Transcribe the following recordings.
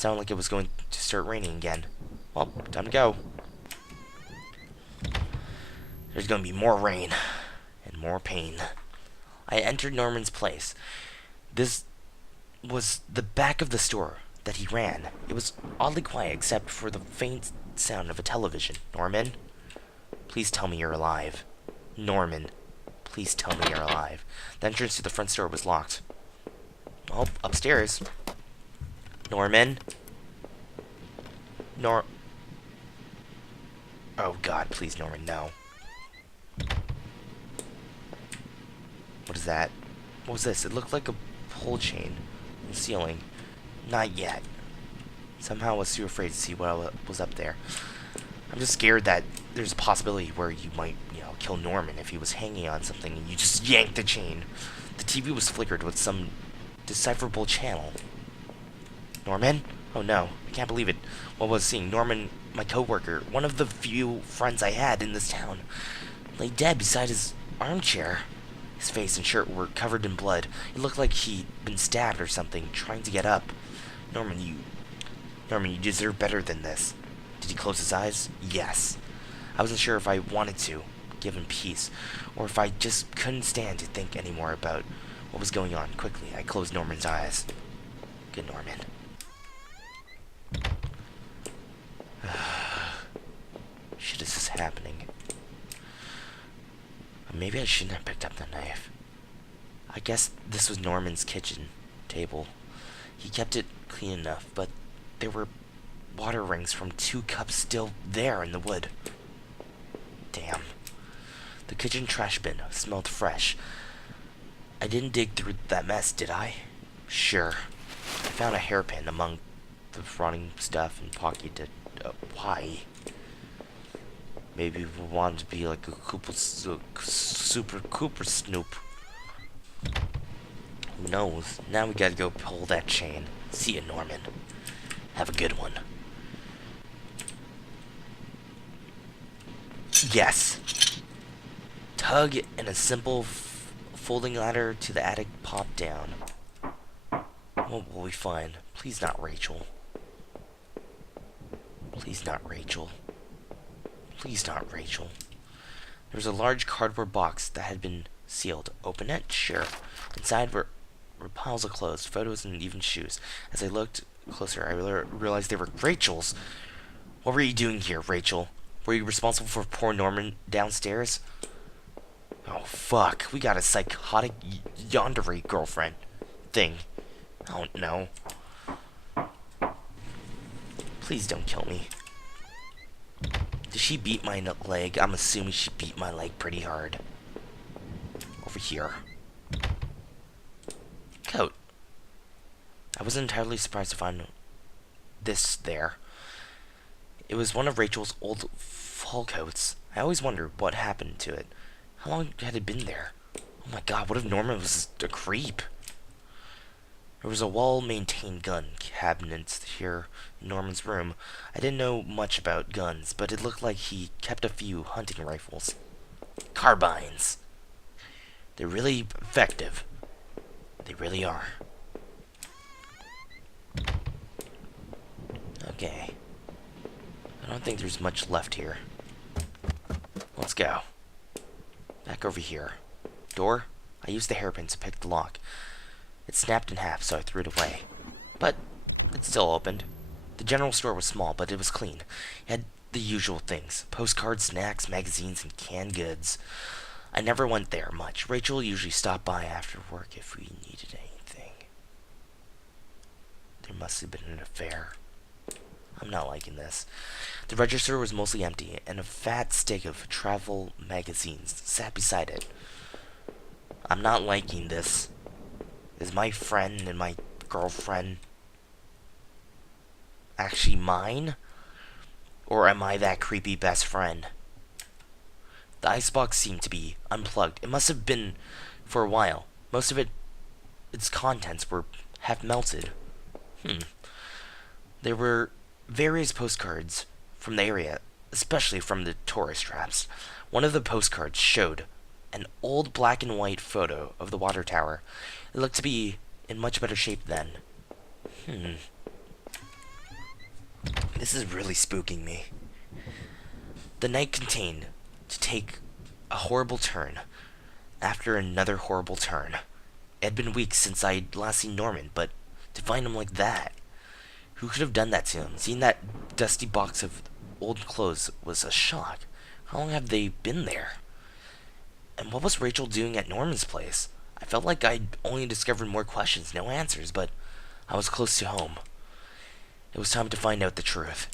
sounded like it was going to start raining again. Well, time to go. There's going to be more rain and more pain. I entered Norman's place. This was the back of the store that he ran. It was oddly quiet except for the faint sound of a television. Norman, please tell me you're alive. Norman, please tell me you're alive. The entrance to the front door was locked. Oh, upstairs. Norman? Oh God, please, Norman, no. What is that? What was this? It looked like a pull chain in the ceiling. Not yet. Somehow I was too afraid to see what was up there. I'm just scared that there's a possibility where you might, kill Norman if he was hanging on something and you just yanked the chain. The TV was flickered with some decipherable channel. Norman? Oh no, I can't believe it. What was seeing? Norman, my coworker, one of the few friends I had in this town, lay dead beside his armchair. His face and shirt were covered in blood. It looked like he'd been stabbed or something, trying to get up. Norman, you deserve better than this. Did he close his eyes? Yes. I wasn't sure if I wanted to give him peace, or if I just couldn't stand to think anymore about what was going on. Quickly, I closed Norman's eyes. Good Norman. Shit, is this happening? Maybe I shouldn't have picked up the knife. I guess this was Norman's kitchen table. He kept it clean enough, but there were water rings from 2 cups still there in the wood. Damn. The kitchen trash bin smelled fresh. I didn't dig through that mess, did I? Sure. I found a hairpin among the rotting stuff and pocketed it. Why? Maybe we wanted to be like a super Cooper Snoop. Who knows? Now we gotta go pull that chain. See ya, Norman. Have a good one. Yes. Tug and a simple folding ladder to the attic pop down. What will we find? Please not Rachel. Please not Rachel. Please not Rachel. There was a large cardboard box that had been sealed. Open it? Sure. Inside were piles of clothes, photos, and even shoes. As I looked closer, I realized they were Rachel's. What were you doing here, Rachel? Were you responsible for poor Norman downstairs? Oh, fuck. We got a psychotic yandere girlfriend thing. Oh, no. Please don't kill me. Did she beat my leg? I'm assuming she beat my leg pretty hard. Over here. Coat. I wasn't entirely surprised to find this there. It was one of Rachel's old fall coats. I always wondered what happened to it. How long had it been there? Oh my god, what if Norman was a creep? There was a well-maintained gun cabinet here in Norman's room. I didn't know much about guns, but it looked like he kept a few hunting rifles. Carbines. They're really effective. They really are. Okay. I don't think there's much left here. Let's go. Back over here. Door? I used the hairpin to pick the lock. It snapped in half, so I threw it away. But it still opened. The general store was small, but it was clean. It had the usual things. Postcards, snacks, magazines, and canned goods. I never went there much. Rachel usually stopped by after work if we needed anything. There must have been an affair. I'm not liking this. The register was mostly empty, and a fat stick of travel magazines sat beside it. I'm not liking this. Is my friend and my girlfriend actually mine? Or am I that creepy best friend? The icebox seemed to be unplugged. It must have been for a while. Most of its contents were half melted. There were various postcards from the area, especially from the tourist traps. One of the postcards showed an old black and white photo of the water tower. It looked to be in much better shape then. This is really spooking me. The night contained to take a horrible turn after another horrible turn. It had been weeks since I'd last seen Norman, but to find him like that, who could have done that to him? Seeing that dusty box of old clothes was a shock. How long have they been there? And what was Rachel doing at Norman's place? I felt like I'd only discovered more questions, no answers, but I was close to home. It was time to find out the truth.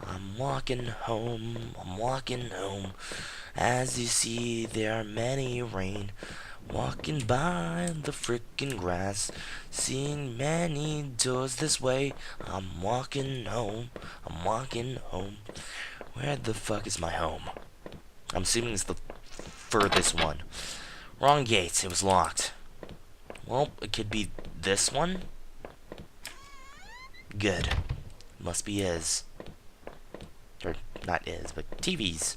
I'm walking home, as you see there are many rain, walking by the frickin' grass, seeing many doors this way. I'm walking home, where the fuck is my home? I'm assuming it's the furthest one. Wrong gate, it was locked. Well, it could be this one? Good. Must be his. Or not is, but TVs,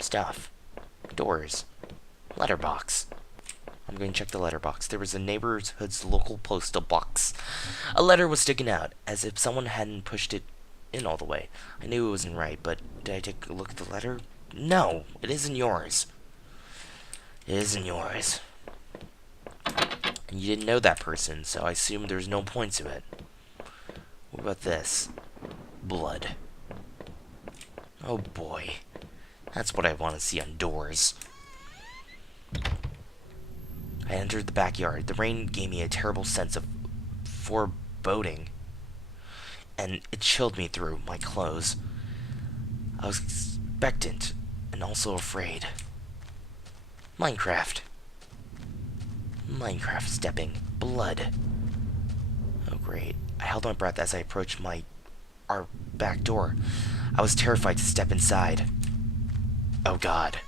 stuff, doors, letterbox. I'm going to check the letterbox. There was a neighborhood's local postal box. A letter was sticking out, as if someone hadn't pushed it in all the way. I knew it wasn't right, but did I take a look at the letter? No, it isn't yours. It isn't yours. And you didn't know that person, so I assumed there's no point to it. What about this? Blood. Oh boy. That's what I want to see on doors. I entered the backyard. The rain gave me a terrible sense of foreboding, and it chilled me through my clothes. I was expectant and also afraid. Minecraft. Minecraft stepping. Blood. Oh great. I held my breath as I approached our back door. I was terrified to step inside. Oh god.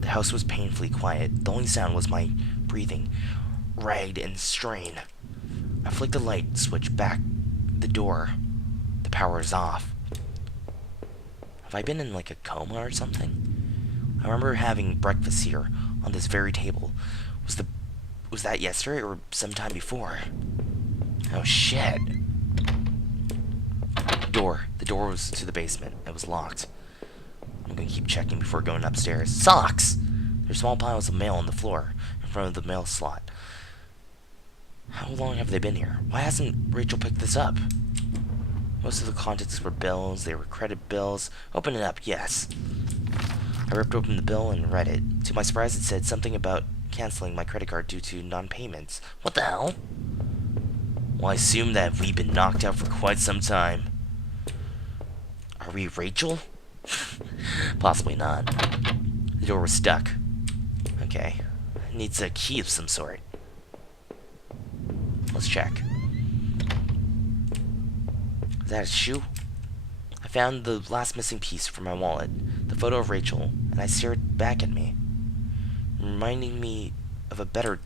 The house was painfully quiet. The only sound was my breathing, ragged and strain. I flicked the light switch back the door. The power is off. Have I been in like a coma or something? I remember having breakfast here on this very table. Was that yesterday or sometime before? Oh shit. The door was to the basement. It was locked. I'm gonna keep checking before going upstairs. Socks! There's small piles of mail on the floor in front of the mail slot. How long have they been here? Why hasn't Rachel picked this up? Most of the contents were bills. They were credit bills. Open it up, yes. I ripped open the bill and read it. To my surprise, it said something about canceling my credit card due to non-payments. What the hell? Well, I assume that we've been knocked out for quite some time. Are we Rachel? Possibly not. The door was stuck. Okay. It needs a key of some sort. Let's check. Is that a shoe? I found the last missing piece from my wallet, the photo of Rachel, and I stared back at me, reminding me of better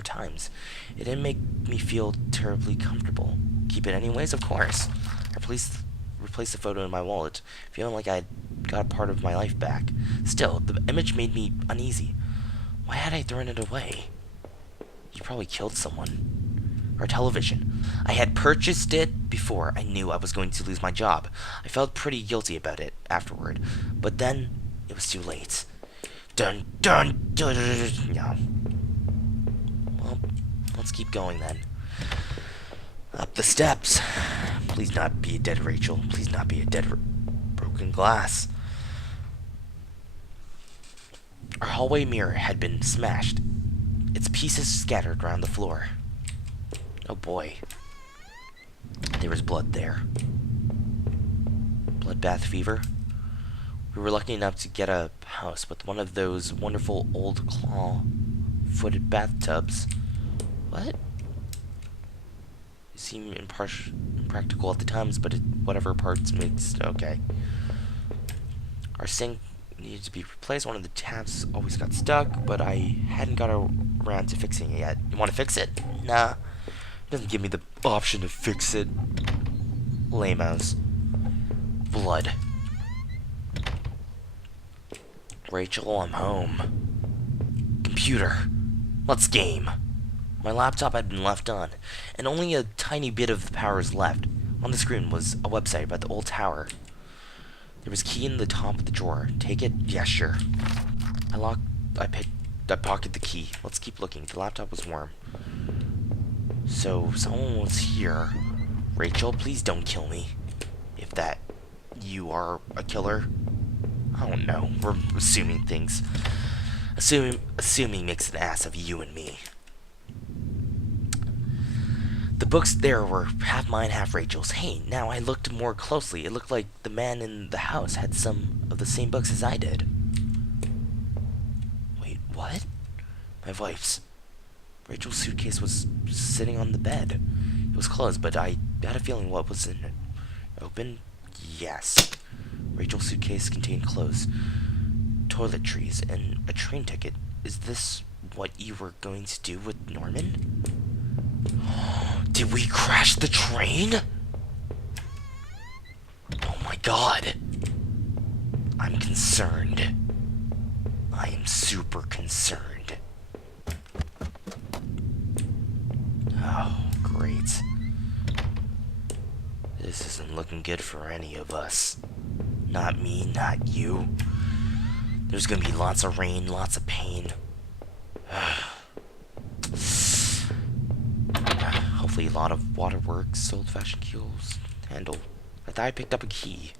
times. It didn't make me feel terribly comfortable. Keep it anyways, of course. I replaced the photo in my wallet, feeling like I got a part of my life back. Still, the image made me uneasy. Why had I thrown it away? You probably killed someone. Our television. I had purchased it before I knew I was going to lose my job. I felt pretty guilty about it afterward, but then it was too late. Dun dun dun dun dun. No. Well, let's keep going then. Up the steps. Please not be a dead Rachel. Please not be a dead broken glass. Our hallway mirror had been smashed. Its pieces scattered around the floor. Oh boy. There was blood there. Bloodbath fever. We were lucky enough to get a house with one of those wonderful old claw-footed bathtubs. What? It seemed impractical at the times, but whatever parts makes okay. Our sink needed to be replaced. One of the taps always got stuck, but I hadn't got around to fixing it yet. You want to fix it? Nah. It doesn't give me the option to fix it. Lame-os. Blood. Rachel, I'm home. Computer. Let's game. My laptop had been left on, and only a tiny bit of the power is left. On the screen was a website about the old tower. There was a key in the top of the drawer. Take it? Yeah, sure. I pocketed the key. Let's keep looking. The laptop was warm. So, someone was here. Rachel, please don't kill me. If that... you are a killer? I don't know. We're assuming things. Assuming makes an ass of you and me. The books there were half mine, half Rachel's. Hey, now I looked more closely. It looked like the man in the house had some of the same books as I did. Wait, what? My wife's. Rachel's suitcase was sitting on the bed. It was closed, but I had a feeling what was in it. Open? Yes. Rachel's suitcase contained clothes, toiletries, and a train ticket. Is this what you were going to do with Norman? Did we crash the train? Oh my god. I'm concerned. I am super concerned. Oh, great. This isn't looking good for any of us. Not me, not you. There's gonna be lots of rain, lots of pain. Hopefully a lot of waterworks, old-fashioned keels, handle. I thought I picked up a key.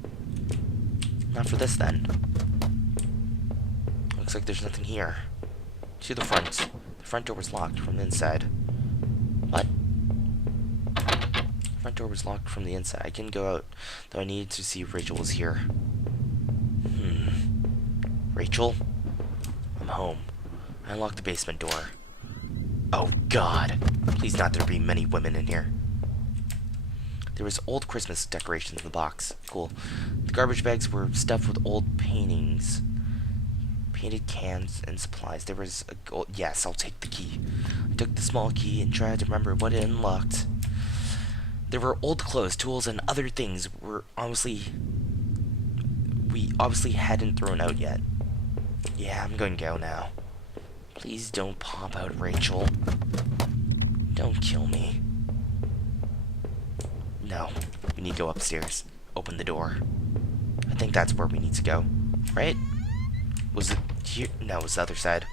Not for this, then. Looks like there's nothing here. To the front. The front door was locked from the inside. What? The front door was locked from the inside. I couldn't go out, though I needed to see if Rachel was here. Rachel? I'm home. I unlocked the basement door. Oh god. Please not there be many women in here. There was old Christmas decorations in the box. Cool. The garbage bags were stuffed with old paintings. Painted cans and supplies. There was a gold... Yes, I'll take the key. I took the small key and tried to remember what it unlocked. There were old clothes, tools, and other things we obviously hadn't thrown out yet. Yeah, I'm going to go now. Please don't pop out, Rachel. Don't kill me. No, we need to go upstairs. Open the door. I think that's where we need to go. Right? Was it here? No, it was the other side.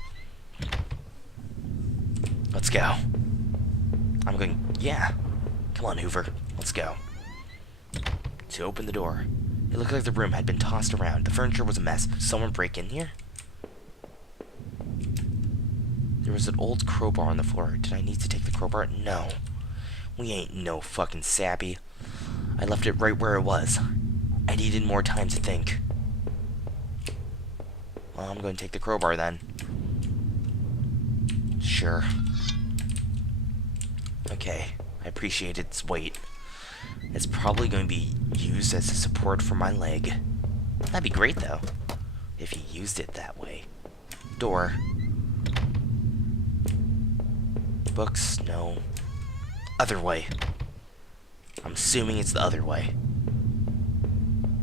Let's go. I'm going... Yeah. Come on, Hoover. Let's go. To open the door. It looked like the room had been tossed around. The furniture was a mess. Did someone break in here? There was an old crowbar on the floor. Did I need to take the crowbar? No. We ain't no fucking sappy. I left it right where it was. I needed more time to think. Well, I'm going to take the crowbar then. Sure. Okay. I appreciate its weight. It's probably going to be used as a support for my leg. That'd be great, though. If you used it that way. Door. Books? No. Other way. I'm assuming it's the other way.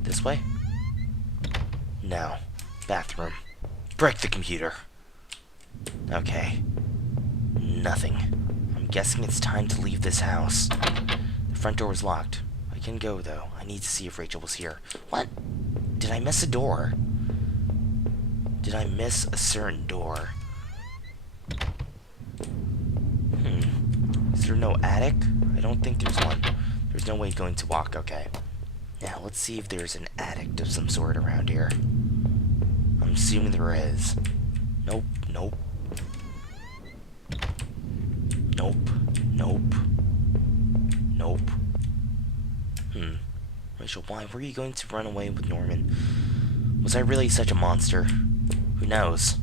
This way? No. Bathroom. Break the computer. Okay. Nothing. I'm guessing it's time to leave this house. The front door was locked. I can go, though. I need to see if Rachel was here. What? Did I miss a door? Did I miss a certain door? Is there no attic? I don't think there's one. There's no way going to walk. Okay. Now, let's see if there's an attic of some sort around here. I'm assuming there is. Nope. Nope. Nope. Nope. Nope. Rachel, why were you going to run away with Norman? Was I really such a monster? Who knows?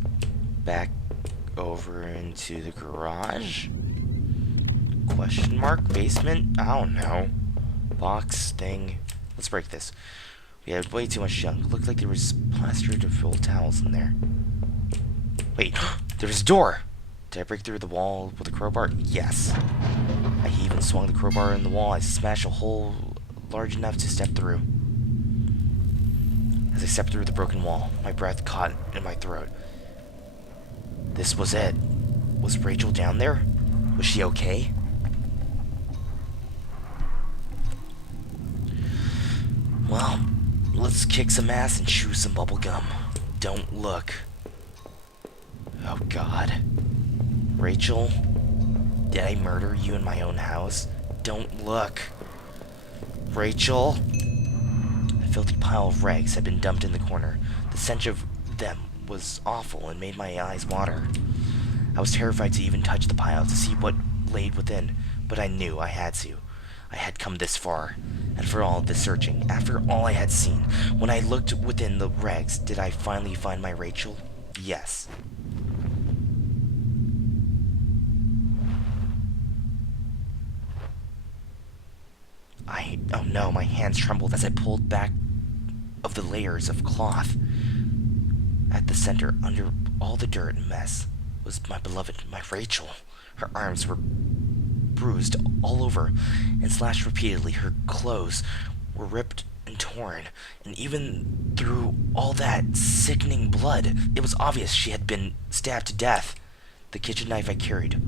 Back over into the garage? Question mark? Basement? I don't know. Box thing. Let's break this. We had way too much junk. Looked like there was plastered of old towels in there. Wait, there was a door! Did I break through the wall with a crowbar? Yes. I even swung the crowbar in the wall. I smashed a hole large enough to step through. As I stepped through the broken wall, my breath caught in my throat. This was it. Was Rachel down there? Was she okay? Well, let's kick some ass and chew some bubble gum. Don't look. Oh God. Rachel, did I murder you in my own house? Don't look. Rachel? A filthy pile of rags had been dumped in the corner. The stench of them was awful and made my eyes water. I was terrified to even touch the pile to see what laid within, but I knew I had to. I had come this far, and for all this searching, after all I had seen, when I looked within the rags, did I finally find my Rachel? Yes. Oh no, my hands trembled as I pulled back of the layers of cloth. At the center, under all the dirt and mess, was my beloved, my Rachel. Her arms were bruised all over and slashed repeatedly. Her clothes were ripped and torn, and even through all that sickening blood, it was obvious she had been stabbed to death. The kitchen knife I carried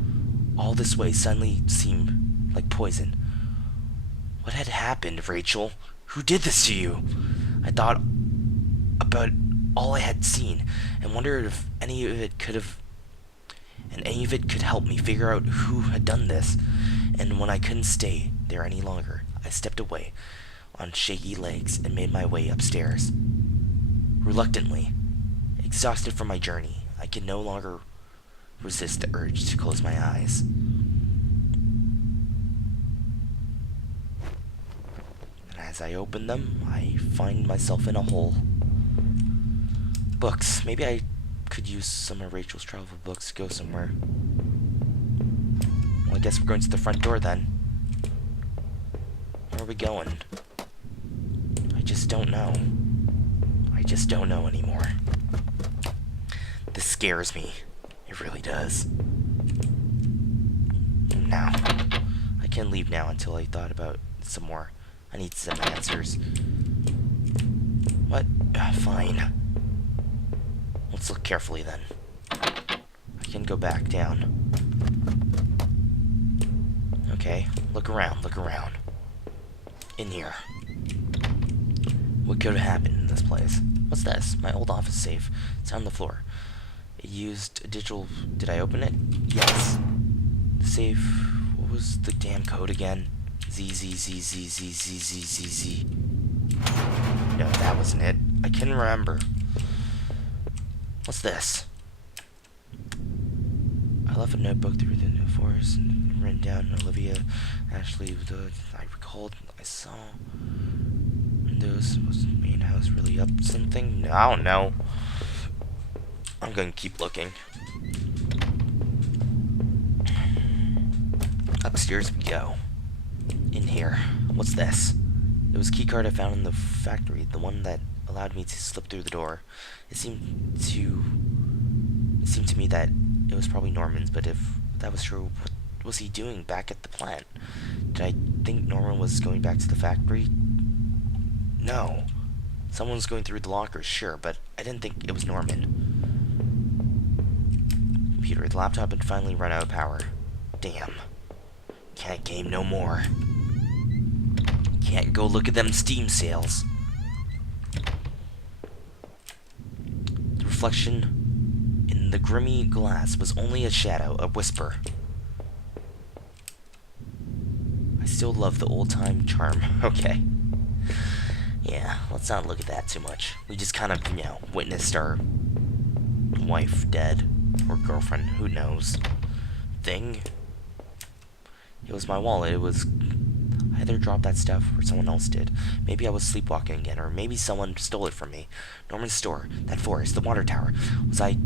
all this way suddenly seemed like poison. What had happened, Rachel? Who did this to you? I thought about all I had seen and wondered if any of it could help me figure out who had done this. And when I couldn't stay there any longer, I stepped away on shaky legs and made my way upstairs. Reluctantly, exhausted from my journey, I could no longer resist the urge to close my eyes. As I open them, I find myself in a hole. Books. Maybe I could use some of Rachel's travel books to go somewhere. Well, I guess we're going to the front door then. Where are we going? I just don't know. I just don't know anymore. This scares me. It really does. Now, I can't leave now until I thought about some more. I need some answers. What? Fine. Let's look carefully then. I can go back down. Okay, look around, look around. In here. What could have happened in this place? What's this? My old office safe. It's on the floor. It used a digital... Did I open it? Yes. The safe... What was the damn code again? ZZZZZZZZZ. No, that wasn't it. I can't remember. What's this? I left a notebook through the forest and written down Olivia, Ashley. I recalled I saw windows. Was the main house really up something? No, I don't know. I'm gonna keep looking. Upstairs we go. In here. What's this? It was a keycard I found in the factory, the one that allowed me to slip through the door. It seemed to me that it was probably Norman's, but if that was true, what was he doing back at the plant? Did I think Norman was going back to the factory? No. Someone was going through the lockers, sure, but I didn't think it was Norman. Computer, the laptop had finally run out of power. Damn. Can't game no more. Can't go look at them Steam sales. The reflection in the grimy glass was only a shadow, a whisper. I still love the old-time charm. Okay. Yeah, let's not look at that too much. We just kind of, witnessed our wife dead. Or girlfriend, who knows. Thing. It was my wallet. It was... I either dropped that stuff or someone else did. Maybe I was sleepwalking again, or maybe someone stole it from me. Norman's store, that forest, the water tower. Was I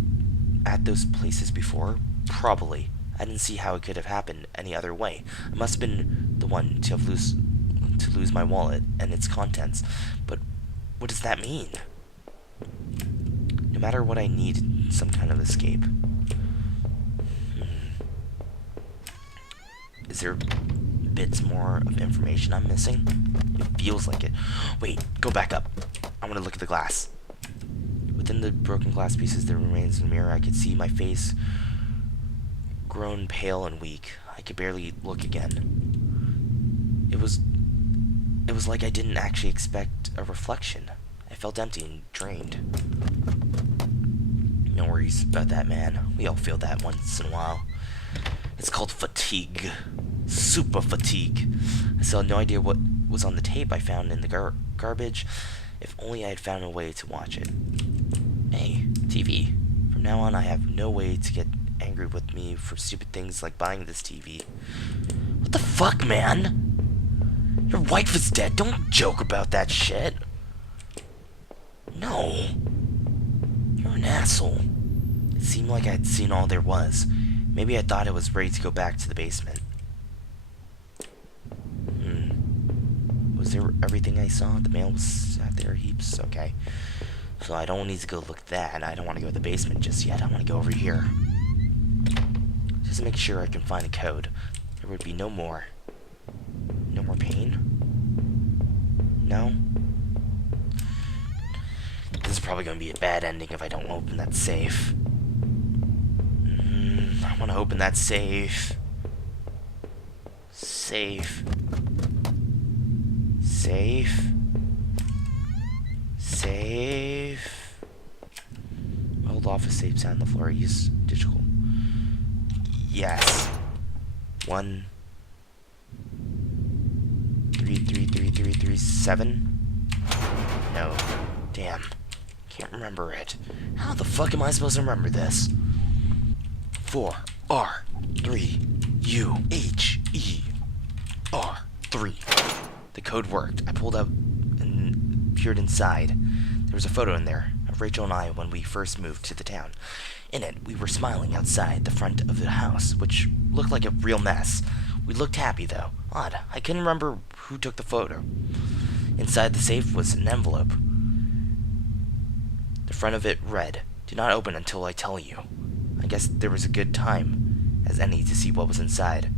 at those places before? Probably. I didn't see how it could have happened any other way. I must have been the one to lose my wallet and its contents. But what does that mean? No matter what, I need some kind of escape. Is there bits more of information I'm missing? It feels like it. Wait, go back up. I want to look at the glass. Within the broken glass pieces that remains in the mirror, I could see my face grown pale and weak. I could barely look again. It was it was like I didn't actually expect a reflection. I felt empty and drained. No worries about that, man. We all feel that once in a while. It's called fatigue. Super fatigue. I still had no idea what was on the tape I found in the garbage. If only I had found a way to watch it. Hey, TV. From now on, I have no way to get angry with me for stupid things like buying this TV. What the fuck, man? Your wife is dead. Don't joke about that shit. No. You're an asshole. It seemed like I'd seen all there was. Maybe I thought I was ready to go back to the basement. Was there everything I saw? The mail was out there heaps? Okay. So I don't need to go look at that. I don't want to go to the basement just yet. I want to go over here. Just to make sure I can find the code. There would be no more pain? No? This is probably going to be a bad ending if I don't open that safe. I want to open that safe. Safe. Safe. Safe. Old office safes on the floor. Use digital. Yes. 1 3 3 3 3 3 7. No. Damn. Can't remember it. How the fuck am I supposed to remember this? 4 R 3 U H E R 3. The code worked. I pulled out and peered inside. There was a photo in there of Rachel and I when we first moved to the town. In it, we were smiling outside the front of the house, which looked like a real mess. We looked happy, though. Odd. I couldn't remember who took the photo. Inside the safe was an envelope. The front of it read, "Do not open until I tell you." I guess there was a good time as any to see what was inside.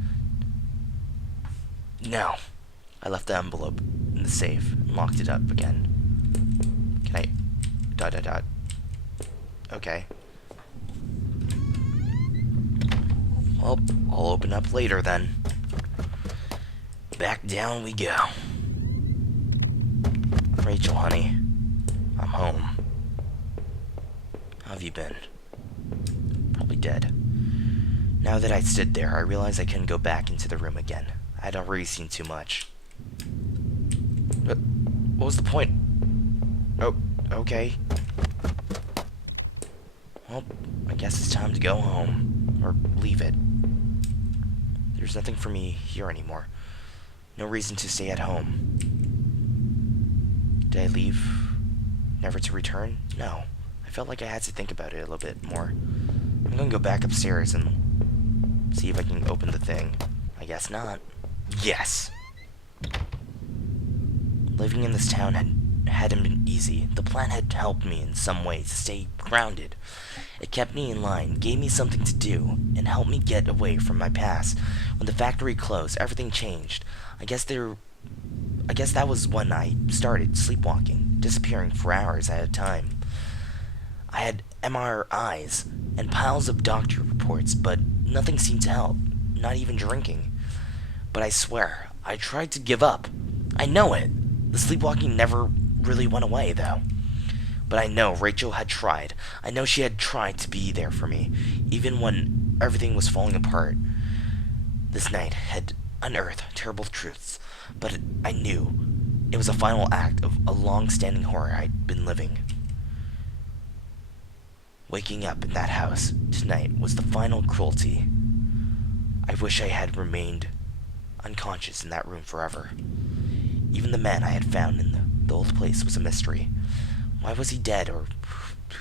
No. I left the envelope in the safe and locked it up again. Can I... ... Okay. Well, I'll open up later then. Back down we go. Rachel, honey. I'm home. How have you been? Probably dead. Now that I stood there, I realized I couldn't go back into the room again. I had already seen too much. But what was the point? Oh, okay. Well, I guess it's time to go home. Or leave it. There's nothing for me here anymore. No reason to stay at home. Did I leave never to return? No. I felt like I had to think about it a little bit more. I'm gonna go back upstairs and see if I can open the thing. I guess not. Yes! Living in this town hadn't been easy. The plan had helped me in some way to stay grounded. It kept me in line, gave me something to do, and helped me get away from my past. When the factory closed, everything changed. I guess that was when I started sleepwalking, disappearing for hours at a time. I had MRIs and piles of doctor reports, but nothing seemed to help, not even drinking. But I swear, I tried to give up. I know it. The sleepwalking never really went away, though. But I know Rachel had tried. I know she had tried to be there for me, even when everything was falling apart. This night had unearthed terrible truths, but I knew it was a final act of a long-standing horror I'd been living. Waking up in that house tonight was the final cruelty. I wish I had remained unconscious in that room forever. Even the man I had found in the old place was a mystery. Why was he dead, or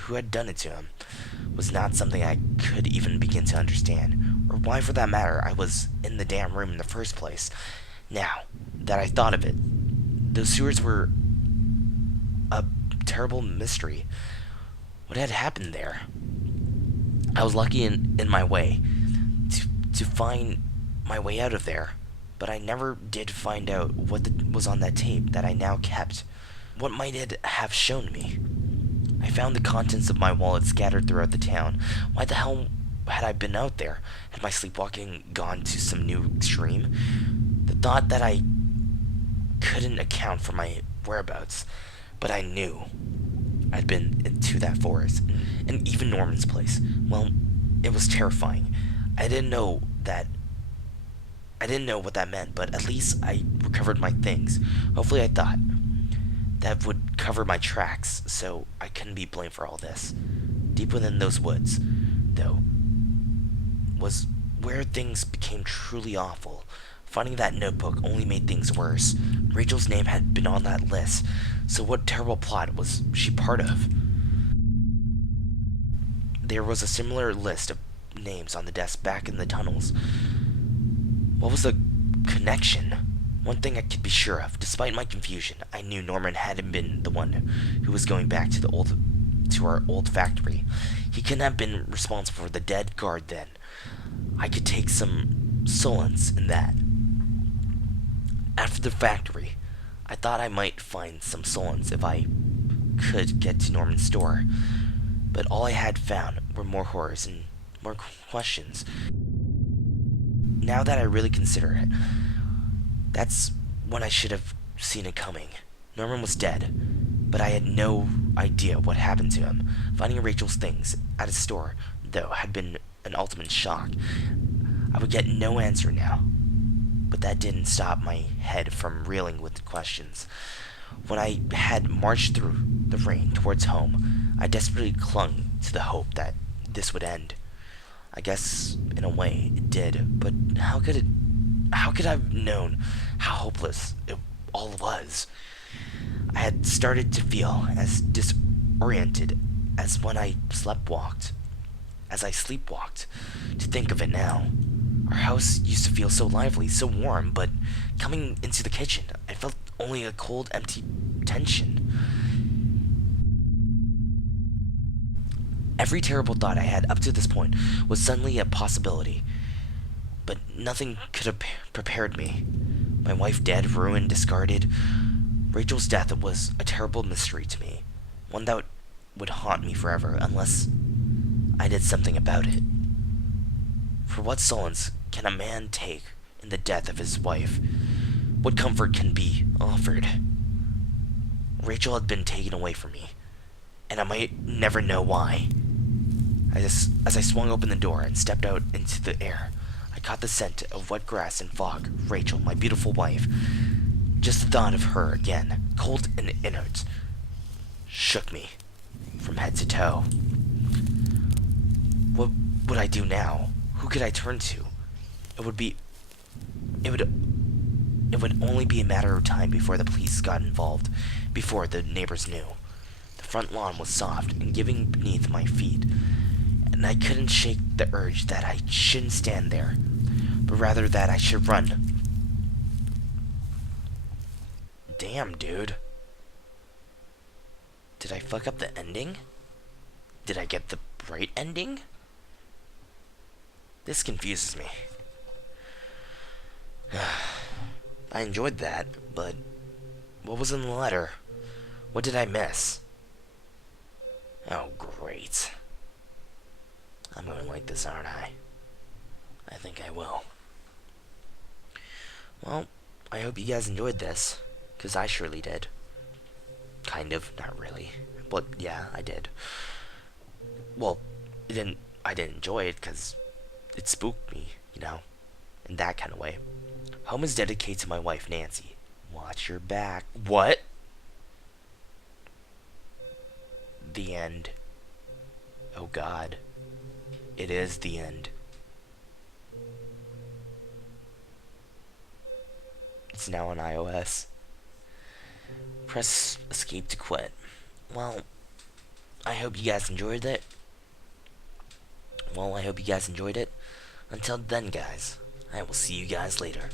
who had done it to him, was not something I could even begin to understand, or why, for that matter, I was in the damn room in the first place. Now that I thought of it, those sewers were a terrible mystery. What had happened there? I was lucky in my way to find my way out of there, but I never did find out what was on that tape that I now kept. What might it have shown me? I found the contents of my wallet scattered throughout the town. Why the hell had I been out there? Had my sleepwalking gone to some new extreme? The thought that I couldn't account for my whereabouts, but I knew I'd been into that forest, and even Norman's place. Well, it was terrifying. I didn't know that. I didn't know what that meant, but at least I recovered my things. Hopefully, I thought that would cover my tracks, so I couldn't be blamed for all this. Deep within those woods, though, was where things became truly awful. Finding that notebook only made things worse. Rachel's name had been on that list, so what terrible plot was she part of? There was a similar list of names on the desk back in the tunnels. What was the connection? One thing I could be sure of, despite my confusion, I knew Norman hadn't been the one who was going back to our old factory. He couldn't have been responsible for the dead guard then. I could take some solace in that. After the factory, I thought I might find some solace if I could get to Norman's store. But all I had found were more horrors and more questions. Now that I really consider it, that's when I should have seen it coming. Norman was dead, but I had no idea what happened to him. Finding Rachel's things at his store, though, had been an ultimate shock. I would get no answer now, but that didn't stop my head from reeling with questions. When I had marched through the rain towards home, I desperately clung to the hope that this would end. I guess, in a way, it did, but how could I have known how hopeless it all was? I had started to feel as disoriented as when I sleepwalked. To think of it now, our house used to feel so lively, so warm, but coming into the kitchen, I felt only a cold, empty tension. Every terrible thought I had up to this point was suddenly a possibility, but nothing could have prepared me. My wife dead, ruined, discarded. Rachel's death was a terrible mystery to me, one that would haunt me forever unless I did something about it. For what solace can a man take in the death of his wife? What comfort can be offered? Rachel had been taken away from me, and I might never know why. As I swung open the door and stepped out into the air, I caught the scent of wet grass and fog. Rachel, my beautiful wife. Just the thought of her again, cold and inert, shook me from head to toe. What would I do now? Who could I turn to? It would only be a matter of time before the police got involved, before the neighbors knew. The front lawn was soft and giving beneath my feet, and I couldn't shake the urge that I shouldn't stand there, but rather that I should run. Damn, dude. Did I fuck up the ending? Did I get the right ending? This confuses me. I enjoyed that, but what was in the letter? What did I miss? Oh, great. I'm going to like this, aren't I? I think I will. Well, I hope you guys enjoyed this, because I surely did. Kind of, not really. But yeah, I did. Well, I didn't enjoy it because it spooked me, you know, in that kind of way. Home is dedicated to my wife, Nancy. Watch your back. What? The end. Oh God. It is the end. It's now on iOS. Press escape to quit. Well, I hope you guys enjoyed it. Until then, guys, I will see you guys later.